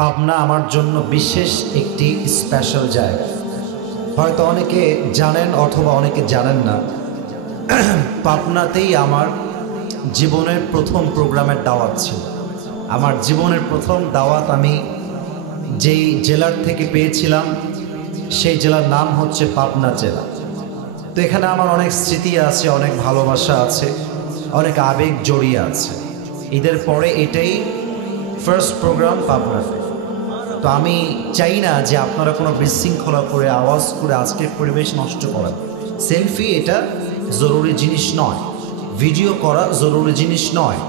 পাবনা আমার জন্য বিশেষ একটি স্পেশাল জায়গা। হয়তো অনেকে জানেন অথবা অনেকে জানেন না, পাবনাতেই আমার জীবনের প্রথম প্রোগ্রামের দাওয়াত ছিল। আমার জীবনের প্রথম দাওয়াত আমি যেই জেলার থেকে পেয়েছিলাম সেই জেলার নাম হচ্ছে পাবনা জেলা। তো এখানে আমার অনেক স্মৃতি আছে, অনেক ভালোবাসা আছে, অনেক আবেগ জড়িয়ে আছে। ঈদের পরে এটাই ফার্স্ট প্রোগ্রাম পাবনাতে। তো আমি চাই না যে আপনারা কোনো বিশৃঙ্খলা করে আওয়াজ করে আজকের পরিবেশ নষ্ট করেন। সেলফি এটা জরুরি জিনিস নয়, ভিডিও করা জরুরি জিনিস নয়।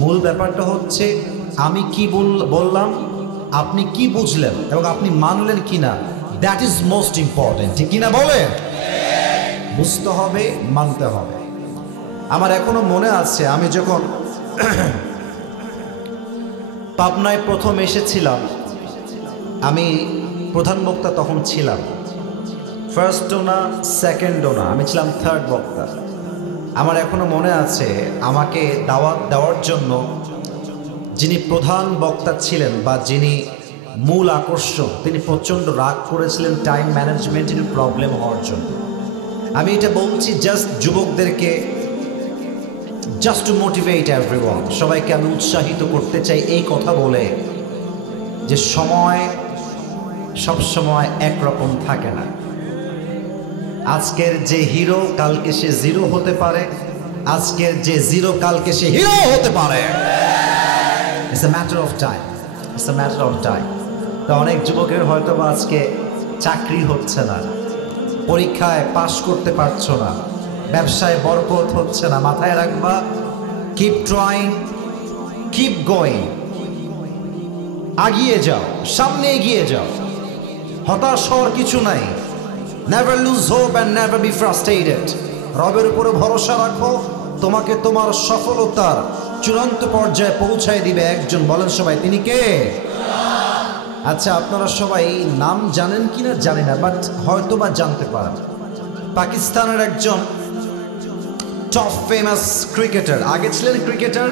মূল ব্যাপারটা হচ্ছে আমি কি বললাম, আপনি কি বুঝলেন এবং আপনি মানলেন কিনা, দ্যাট ইজ মোস্ট ইম্পর্টেন্ট। ঠিক কিনা বলেন? বুঝতে হবে, মানতে হবে। আমার এখনো মনে আছে আমি যখন পাবনায় প্রথম এসেছিলাম, আমি প্রধান বক্তা তখন ছিলাম, ফার্স্টও না সেকেন্ডও না, আমি ছিলাম থার্ড বক্তা। আমার এখনো মনে আছে আমাকে দাওয়াত দেওয়ার জন্য যিনি প্রধান বক্তা ছিলেন বা যিনি মূল আকর্ষক, তিনি প্রচণ্ড রাগ করেছিলেন টাইম ম্যানেজমেন্টের প্রবলেম হওয়ার জন্য। আমি এটা বলছি জাস্ট যুবকদেরকে, জাস্ট টু মোটিভেট এভরিওয়ান, সবাইকে আমি উৎসাহিত করতে চাই এই কথা বলে যে সময় সব সময় একরকম থাকে না। আজকের যে হিরো কালকে সে জিরো হতে পারে, আজকের যে জিরো কালকে সে হিরো হতে পারে। It's a matter of time, it's a matter of time. তো অনেক যুবকের হয়তো বা আজকে চাকরি হচ্ছে না, পরীক্ষায় পাশ করতে পারছো না, ব্যবসায় বরকত হচ্ছে না। মাথায় রাখবা, কিপ ট্রাইং, কিপ গোয়িং, এগিয়ে যাও, সামনে এগিয়ে যাও, হতাশ হওয়ার কিছু নাই। Never lose hope and never be frustrated. রবের উপরে ভরসা রাখো, তোমাকে তোমার সফলতার চূড়ান্ত পর্যায়ে পৌঁছায় দিবে একজন। বলেন সবাই, তিনি কে? আচ্ছা, আপনারা সবাই নাম জানেন কিনা জানি না, বাট হয়তো বা জানতে পারেন। পাকিস্তানের একজন টপ ফেমাস ক্রিকেটার, আগে ছিলেন cricketer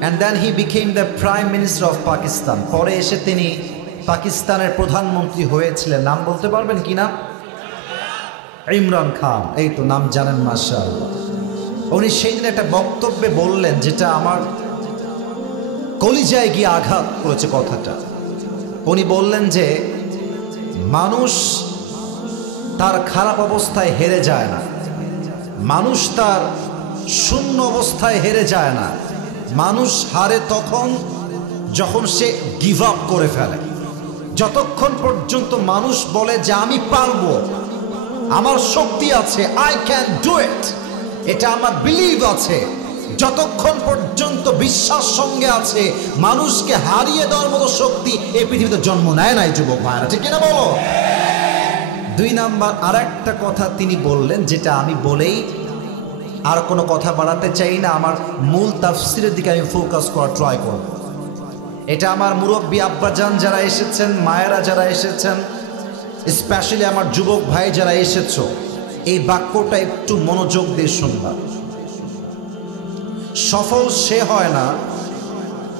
and then he became the prime minister of Pakistan. পরে এসে তিনি পাকিস্তানের প্রধানমন্ত্রী হয়েছিলেন। নাম বলতে পারবেন কি না? ইমরান খান। এই তো নাম জানেন, মাশাআল্লাহ। উনি সেই দিন একটা বক্তব্যে বললেন যেটা আমার কলিজায় গিয়ে আঘাত করেছে কথাটা। উনি বললেন যে মানুষ তার খারাপ অবস্থায় হেরে যায় না, মানুষ তার শূন্য অবস্থায় হেরে যায় না, মানুষ হারে তখন যখন সে গিভ আপ করে ফেলে। যতক্ষণ পর্যন্ত মানুষ বলে যে আমি পারবো, আমার শক্তি আছে, আই ক্যান ডু ইট, এটা আমার বিলিভ আছে, যতক্ষণ পর্যন্ত বিশ্বাস সঙ্গে আছে, মানুষকে হারিয়ে দেওয়ার মতো শক্তি এই পৃথিবীতে জন্ম নেয় নাই। যুবক ভাইরা, ঠিক কিনা বলো? দুই নাম্বার আর একটা কথা তিনি বললেন, যেটা আমি বলেই আর কোনো কথা বাড়াতে চাই না, আমার মূল তাফসিরের দিকে আমি ফোকাস করার ট্রাই করব। এটা আমার মুরব্বী আব্বাজান যারা এসেছেন, মায়েরা যারা এসেছেন, স্পেশালি আমার যুবক ভাই যারা এসেছো, এই বাক্যটা একটু মনোযোগ দিয়ে শুনবা। সফল সে হয় না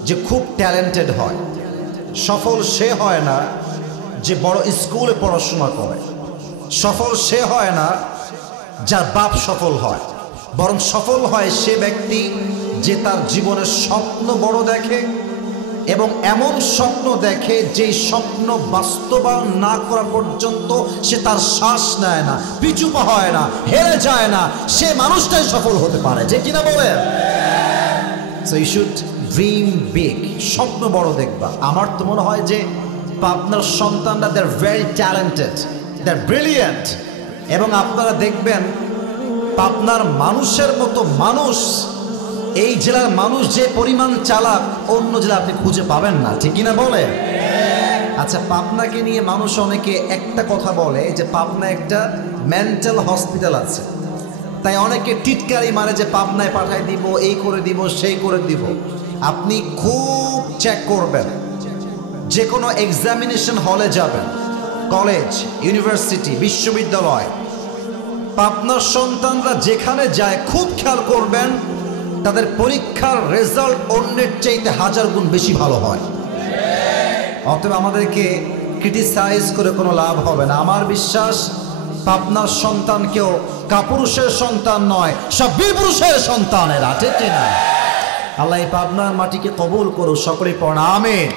যে খুব ট্যালেন্টেড হয়, সফল সে হয় না যে বড় স্কুলে পড়াশোনা করে, সফল সে হয় না যার বাপ সফল হয়, বরং সফল হয় সে ব্যক্তি যে তার জীবনের স্বপ্ন বড় দেখে এবং এমন স্বপ্ন দেখে যে স্বপ্ন বাস্তবায়ন না করা পর্যন্ত সে তার শ্বাস নেয় না, পিছু পা হয় না, হেরে যায় না। সে মানুষটাই সফল হতে পারে, যে কিনা বলেন? So you should dream big, স্বপ্ন বড় দেখবা। আমার তো মনে হয় যে পাবনার সন্তানরা they are very talented, they are brilliant. এবং আপনারা দেখবেন পাবনার মানুষের মতো মানুষ, এই জেলার মানুষ যে পরিমাণ চালাক, অন্য জেলা আপনি খুঁজে পাবেন না, ঠিক কিনা বলে? আচ্ছা, পাবনাকে নিয়ে মানুষ অনেকে একটা কথা বলে যে পাবনা একটা মেন্টাল হসপিটাল আছে, তাই অনেকে টিটকারি মারে যে পাবনায় পাঠায় দিব, এই করে দিব, সেই করে দিব। আপনি খুব চেক করবেন, যে কোনো এক্সামিনেশন হলে যাবেন, কলেজ, ইউনিভার্সিটি, বিশ্ববিদ্যালয়, পাবনার সন্তানরা যেখানে যায় খুব খেয়াল করবেন তাদের পরীক্ষার রেজাল্ট অন্যের চাইতে 1000 গুণ বেশি ভালো হয়। অতএব আমাদেরকে ক্রিটিসাইজ করে কোনো লাভ হবে না। আমার বিশ্বাস পাবনার সন্তান কেউ কাপুরুষের সন্তান নয়, সব বীর পুরুষের সন্তানেরা, ঠিক কিনা? আল্লাহ এই পাবনার মাটিকে কবুল করুক, সকলে পড়া আমিন।